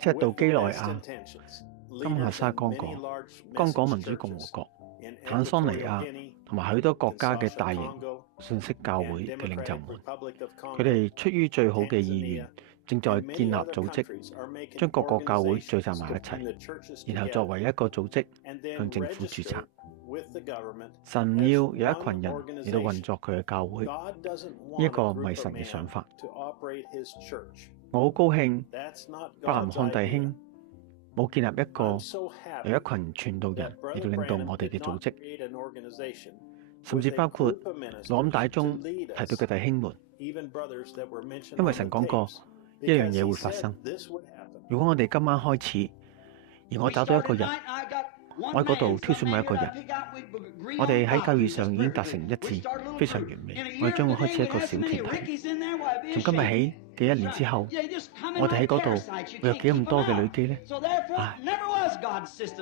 赤道幾內亞、金夏沙剛果民主共和國、坦桑尼亞同埋許多國家嘅大型信息教會嘅領袖們，佢哋出於最好嘅意願，正在建立組織，將各個教會聚集埋一齊，然後作為一個組織向政府註冊。神要有一群人嚟到運作佢嘅教會，呢一個唔係神嘅想法。我好高興伯南漢弟兄冇建立一個有一群傳道人嚟到領導我哋嘅組織，甚至包括錄音帶中提到嘅弟兄們，因為神講過一樣嘢會發生。如果我哋今晚開始，而我找到一個人，我喺嗰度挑選某一個人，我哋喺教義上已經達成一致，非常完美。我哋將會開始一個小團體。從今日起嘅1年之後，我哋喺嗰度會有幾咁多嘅女機呢？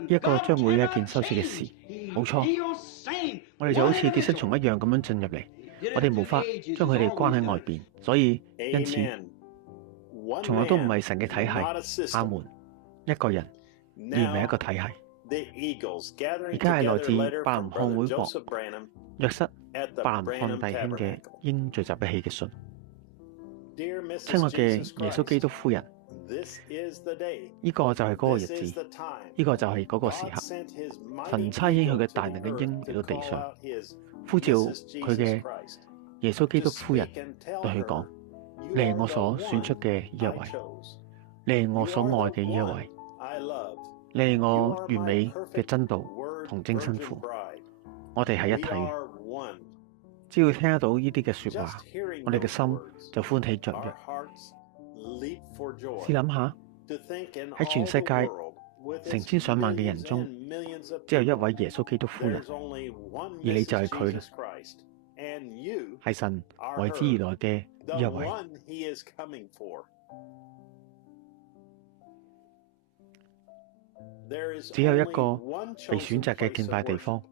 呢一個將會係一件羞恥嘅事。冇錯，我哋就好似寄生蟲一樣咁樣進入嚟，我哋無法將佢哋關喺外邊。所以因此，從來都唔係神嘅體系。阿門。一個人而唔係一個體系。而家係來自伯南漢會國約瑟伯南漢弟兄嘅應聚集一起嘅信。親愛嘅耶穌基督夫人，呢個就係嗰個日子，呢個就係嗰個時刻。神差遣佢嘅大能嘅鷹嚟到地上，呼召佢嘅耶穌基督夫人對佢講：你係我所選出嘅呢一位，你係我所愛嘅呢一位，你係我完美嘅真道同真新婦，我哋係一體嘅。只要聽得到呢啲嘅說話，我哋嘅心就歡喜雀躍。試諗下，喺全世界成千上萬嘅人中，只有一位耶穌基督夫人，而你就係佢啦，係神為之而來嘅呢一位。只有一個被選擇嘅敬拜地方，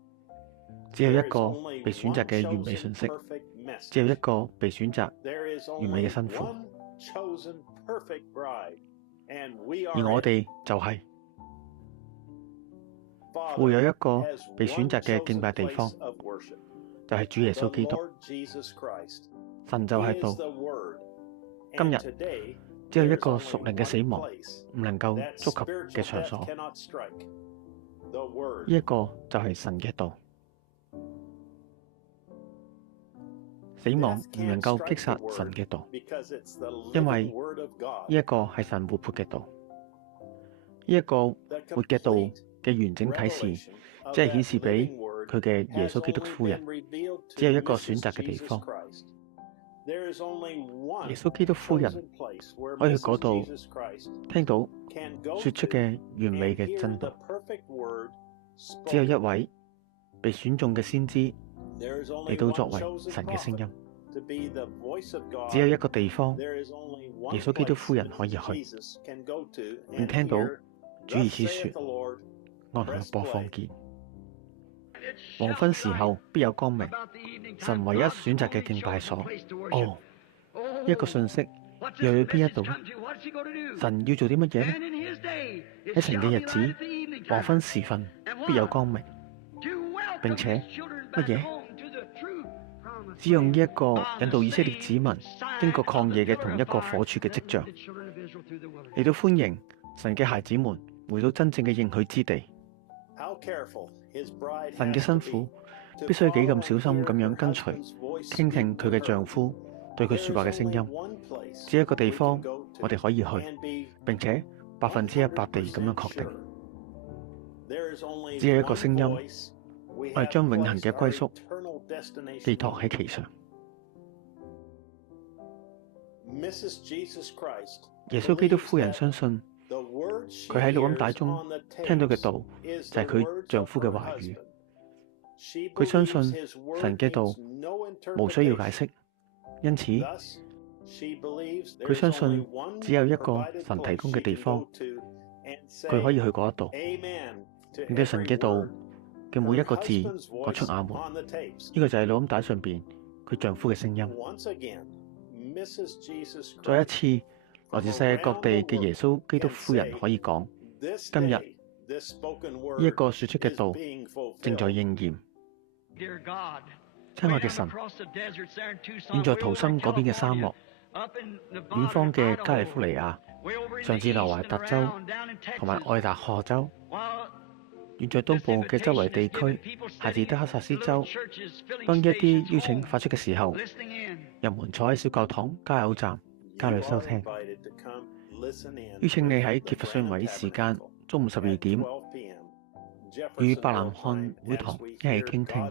只有一個被選擇嘅完美信息，只有一個被選擇完美嘅新婦，而我哋就係會有一個被選擇嘅敬拜地方，就係主耶穌基督。神就喺度。今日只有一個屬靈嘅死亡唔能夠觸及嘅場所，呢一個就係神嘅道。死亡唔能夠擊殺神嘅道，因為呢一個係神活潑嘅道。呢一個活嘅道嘅完整啟示，即係顯示俾佢嘅耶穌基督夫人，只有一個選擇嘅地方。耶穌基督夫人可以去嗰度聽到說出嘅完美嘅真道。只有一位被選中嘅先知嚟到作為神嘅聲音。只有一個地方耶穌基督夫人可以去，並聽到主如此說：按下播放鍵。黃昏時候必有光明，神唯一選擇嘅敬拜所。哦，一個信息又去邊一度？神要做啲乜嘢呢？喺神嘅日子，黃昏時分必有光明，並且乜嘢？只用呢一個引導以色列子民經過曠野嘅同一個火柱嘅跡象，嚟到歡迎神嘅孩子們回到真正嘅應許之地。神嘅新婦必須幾咁小心咁樣跟隨傾聽佢嘅丈夫對佢說話嘅聲音。只有一個地方我哋可以去，並且100%地咁樣確定。只有一個聲音，我哋將永恆嘅歸宿寄託喺其上。耶穌基督夫人相信，佢喺錄音帶中聽到嘅道就係佢丈夫嘅話語。佢相信神嘅道無需要解釋，因此佢相信只有一個神提供嘅地方，佢可以去嗰一度，並且神嘅道嘅每一個字講出阿門。呢個就係錄音帶上邊佢丈夫嘅聲音。再一次，來自世界各地嘅耶穌基督夫人可以講：今日呢一個說出嘅道正在應驗。親愛嘅神，遠在圖森嗰邊嘅沙漠，遠方嘅加利福尼亞，上至內華達州同埋愛達荷州，遠在東部嘅周圍地區，下至德克薩斯州，當一啲邀請發出嘅時候，人們坐喺小教堂、加油站、家裏收聽。邀請你喺傑弗遜維時間中午12點，與伯南漢會堂一起傾聽。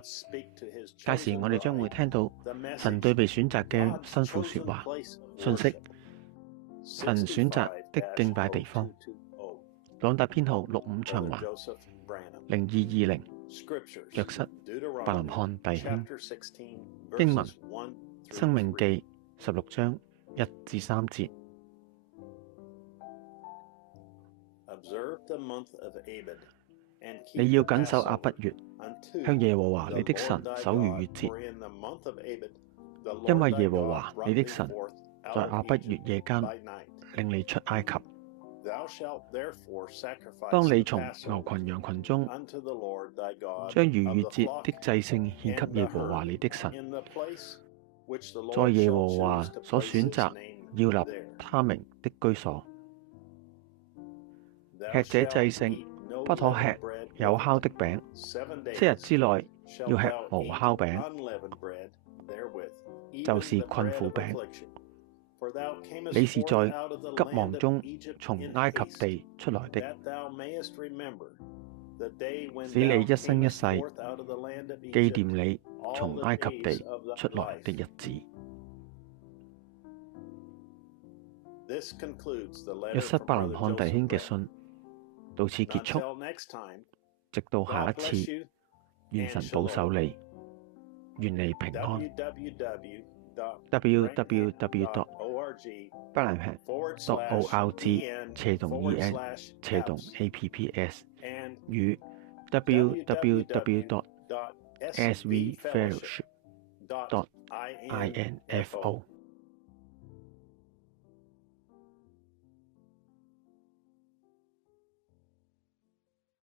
屆時我哋將會聽到神對被選擇嘅新婦說話，信息神選擇的敬拜地方。朗達編號65長環0220，約瑟伯南漢弟兄。經文申命記16章1至3節。你要謹守亞筆月，向耶和華你的神守逾越節，因為耶和華你的神在亞筆月夜間領你出埃及。當你從牛群羊群中將逾越節的祭牲獻給耶和華你的神，在耶和華所選擇要立他名的居所，吃這祭牲，不可吃有酵的餅，7日之內要吃無酵餅，就是困苦餅。你是在急忙中從埃及地出來的，使你一生一世紀念你從埃及地出來的日子。約瑟伯南漢弟兄嘅信到此結束，直到下一次，願神保守你，願你平安。www.branham.org/en/apps 與 www.svfellowship.info